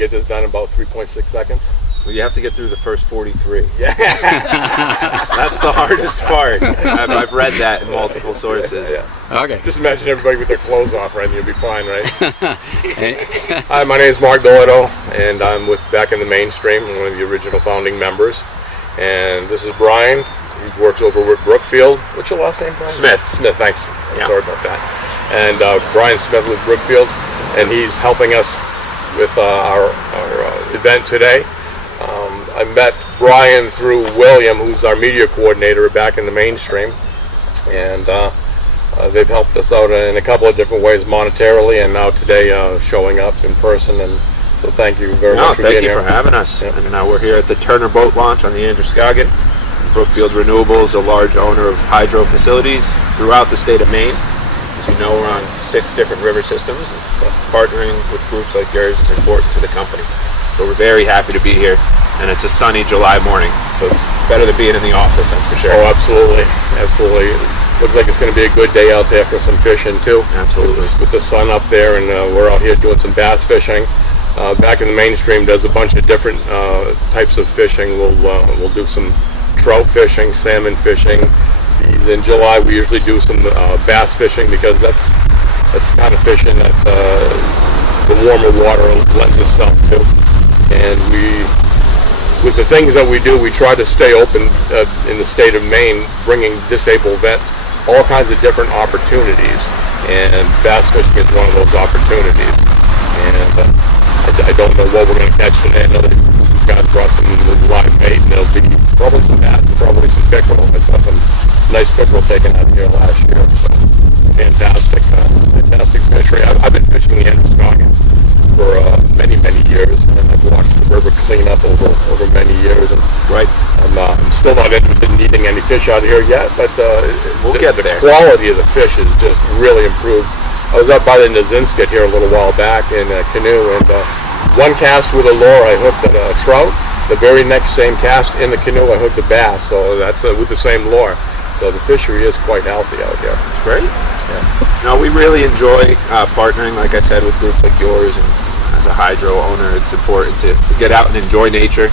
get this done in about 3.6 seconds. Well, you have to get through the first 43. Yeah. That's the hardest part. I've read that in multiple sources. Yeah. Okay. Just imagine everybody with their clothes off, right? And you'll be fine, right? Hi, my name is Mark Biletto, and I'm with Back in the Mainstream, one of the original founding members. And this is Brian. He works over with Brookfield. What's your last name, Brian? Smith. Smith, thanks. Yeah. Sorry about that. And Brian Smith with Brookfield, and he's helping us with our event today. I met Brian through William, who's our media coordinator Back in the Mainstream, and they've helped us out in a couple of different ways, monetarily, and now today showing up in person. And so thank you very much for being here. Thank you for having us. Yep. And we're here at the Turner Boat Launch on the Androscoggin. Brookfield Renewable is a large owner of hydro facilities throughout the state of Maine. As you know, we're on 6 different river systems. Partnering with groups like yours is important to the company. So we're very happy to be here, and it's a sunny July morning, so it's better than being in the office, that's for sure. Oh, absolutely, absolutely. Looks like it's going to be a good day out there for some fishing too. Absolutely. With the sun up there, and we're out here doing some bass fishing. Back in the Mainstream does a bunch of different types of fishing. We'll do some trout fishing, salmon fishing. In July we usually do some bass fishing, because that's the kind of fishing that the warmer water lends itself to. And with the things that we do, we try to stay open in the state of Maine, bringing disabled vets all kinds of different opportunities. And bass fishing is one of those opportunities. And I don't know what we're going to catch today. I know that some guys brought some live bait, and there'll be probably some bass, probably some pickerel. I saw some nice pickerel taken out of here last year. So fantastic fishery. I've been fishing the Androscoggin for many years, and I've watched the river clean up over many years. And Right. I'm still not interested in eating any fish out here yet, but We'll get there. The quality of the fish has just really improved. I was up by the Nazinsket here a little while back in a canoe, and one cast with a lure I hooked a trout. The very next same cast in the canoe I hooked a bass, so that's with the same lure. So the fishery is quite healthy out here. It's great. Yeah. No, we really enjoy partnering, like I said, with groups like yours, and as a hydro owner, it's important to get out and enjoy nature,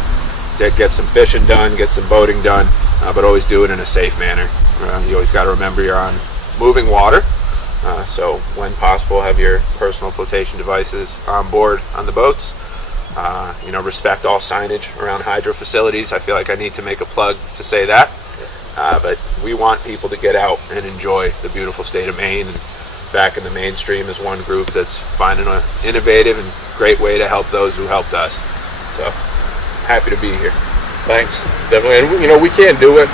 get some fishing done, get some boating done, but always do it in a safe manner. You always got to remember you're on moving water, so when possible, have your personal flotation devices on board on the boats. Respect all signage around hydro facilities. I feel like I need to make a plug to say that. But we want people to get out and enjoy the beautiful state of Maine, and Back in the Mainstream is one group that's finding an innovative and great way to help those who helped us. So happy to be here. Thanks, definitely. And we can't do it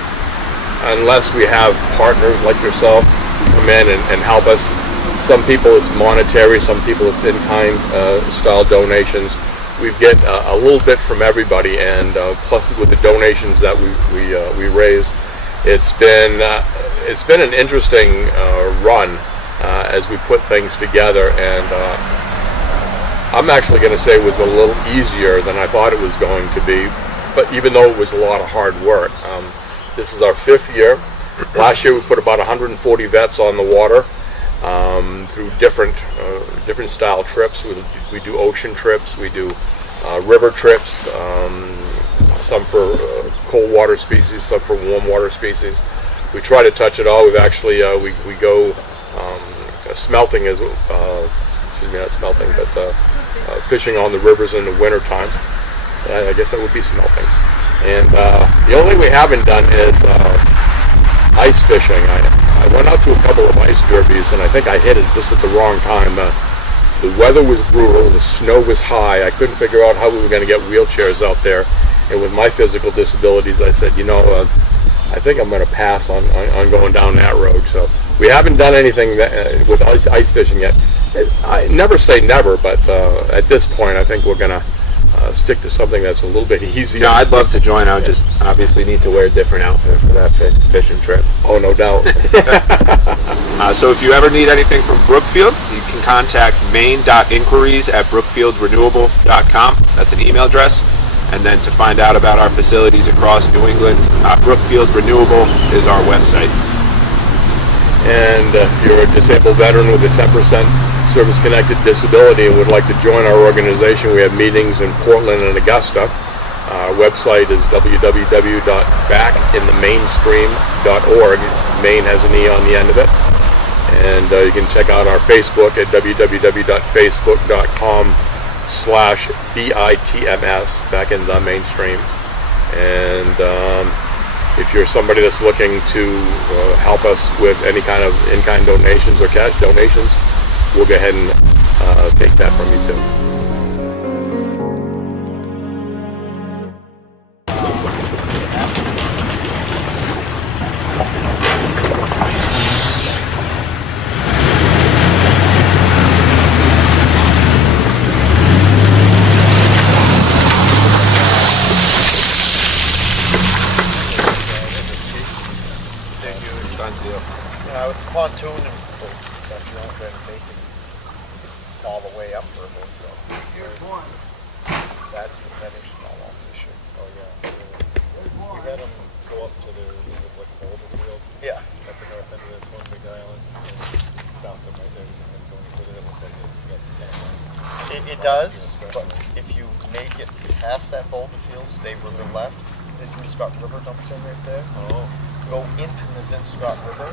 unless we have partners like yourself come in and help us. Some people it's monetary, some people it's in-kind style donations. We get a little bit from everybody, and plus with the donations that we raise, it's been an interesting run as we put things together, and I'm actually going to say it was a little easier than I thought it was going to be, but even though it was a lot of hard work. This is our 5th year. Last year we put about 140 vets on the water through different style trips. We do ocean trips, we do river trips, some for cold water species, some for warm water species. We try to touch it all. We've actually we go smelting is not smelting, but fishing on the rivers in the winter time. I guess that would be smelting. And the only thing we haven't done is ice fishing. I went out to a couple of ice derbies, and I think I hit it just at the wrong time. The weather was brutal, the snow was high. I couldn't figure out how we were going to get wheelchairs out there. And with my physical disabilities, I said, I think I'm going to pass on going down that road. So we haven't done anything with ice fishing yet. I never say never, but at this point, I think we're going to stick to something that's a little bit easier. Yeah, I'd love to join. I would just obviously need to wear a different outfit for that fishing trip. Oh, no doubt. So if you ever need anything from Brookfield, you can contact main.inquiries@brookfieldrenewable.com. That's an email address. And then to find out about our facilities across New England, Brookfield Renewable is our website. And if you're a disabled veteran with a 10% service-connected disability and would like to join our organization, we have meetings in Portland and Augusta. Our website is www.backinthemainstream.org. Maine has an E on the end of it. And you can check out our Facebook at www.facebook.com/BITMS, Back in the Mainstream. And if you're somebody that's looking to help us with any kind of in-kind donations or cash donations, we'll go ahead and take that from you too. Yeah, with pontoon and boats and such, you don't really make it all the way up for a boat though. That's the finish smallmouth fishing. Oh yeah. We had them go up to the like boulder field Yeah. at the north end of this one big island and stop them right there and go and put it in like It does, but if you make it past that boulder field, stay to the left, the Zinscott River dumps in right there. Oh. Go into the Zinscott River.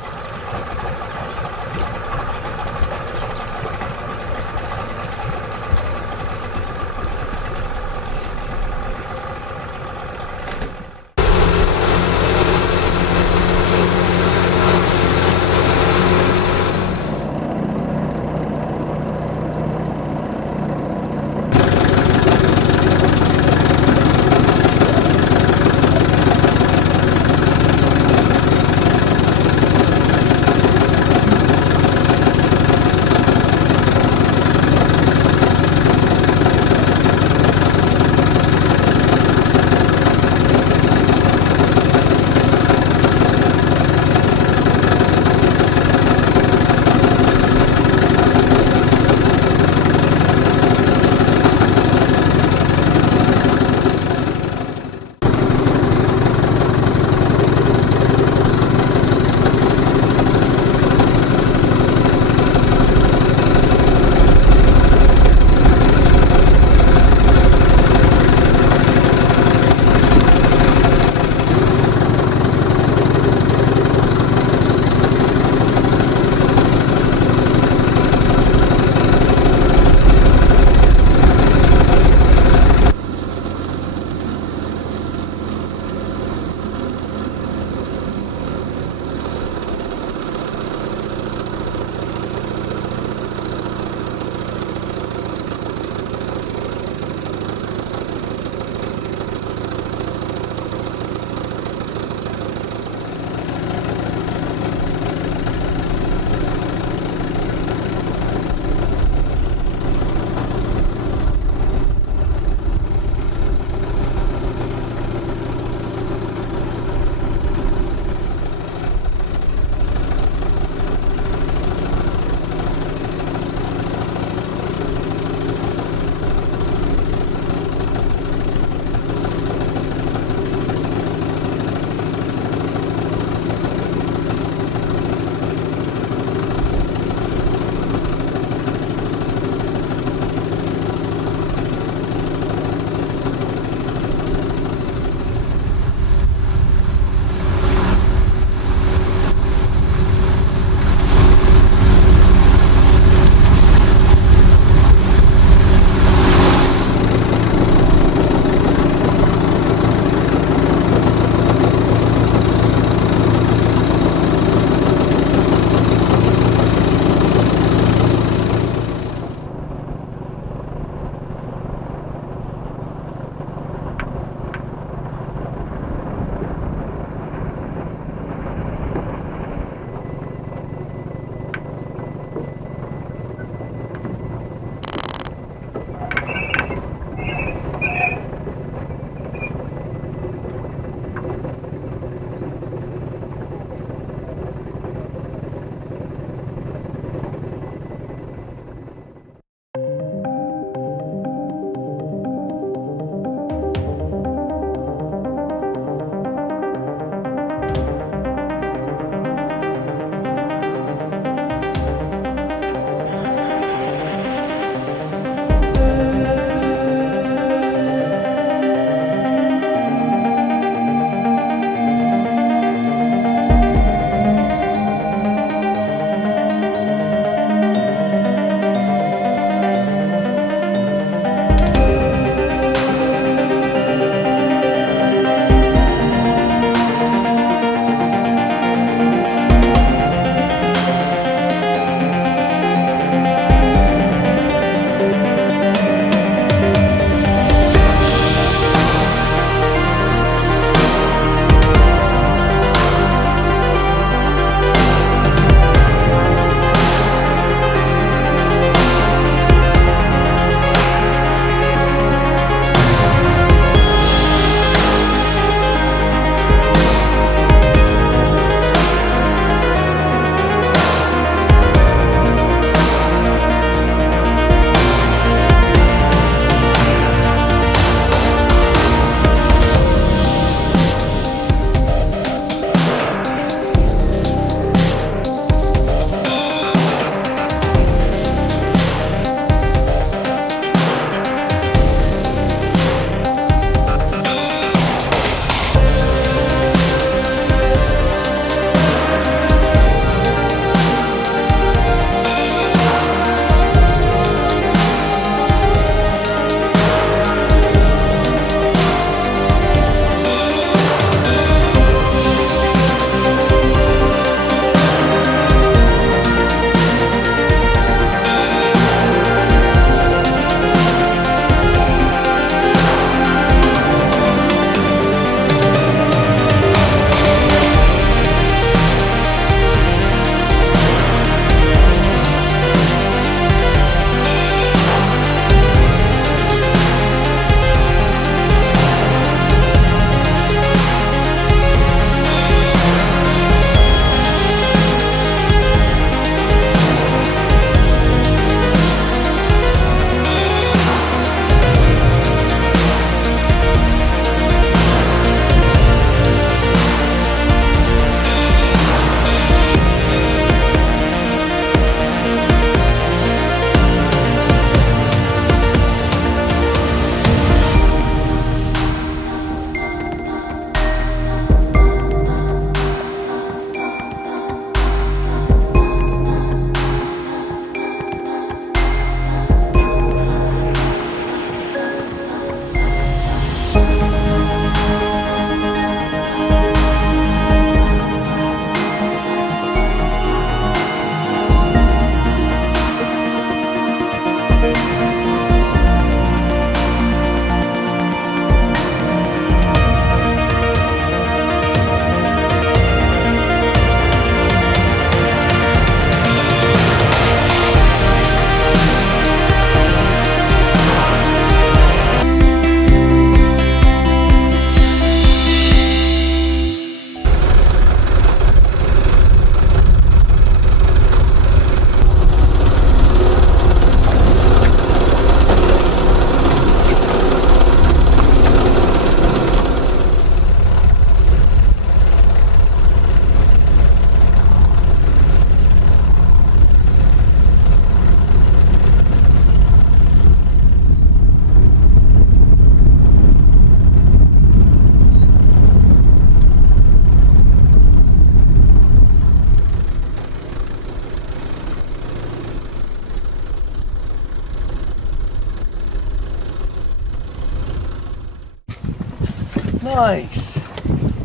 Nice.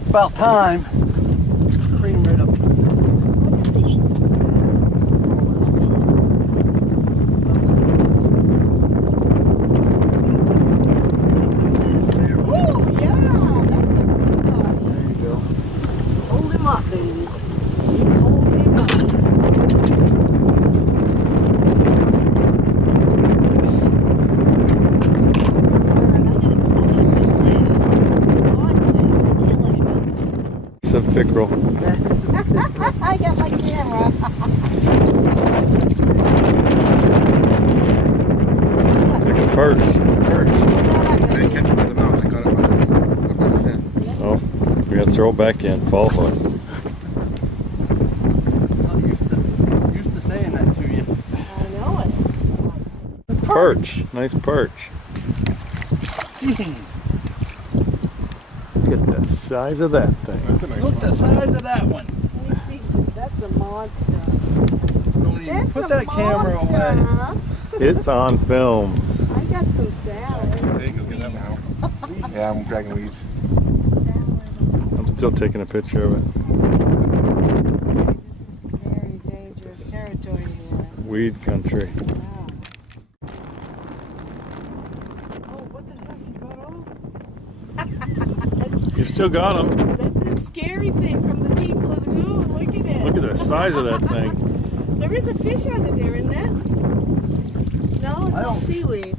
About time. Cream right up. Hold him up, baby. Hold him up. Some pickerel. I got my camera. It's like a perch. It's a perch. I didn't catch it by the mouth. I got it by the fin. Oh, we gotta throw it back in. Fall hook. I'm used to saying that to you. I know it. Perch. Nice perch. Jeez. Look at the size of that thing. That's a nice Look the size of that one. Let me see. That's a monster. Don't even That's put a that camera away. monster. It's on film. I got some salad. There you go. Get that now. Yeah, I'm dragging weeds. Salad. I'm still taking a picture of it. This is very dangerous territory here. Weed country. Wow. Oh, what the heck? You got all? You still got them. That's a scary thing from the deep lagoon. Look at it. Look at the size of that thing. There is a fish under there, isn't there? No, it's I all don't- seaweed.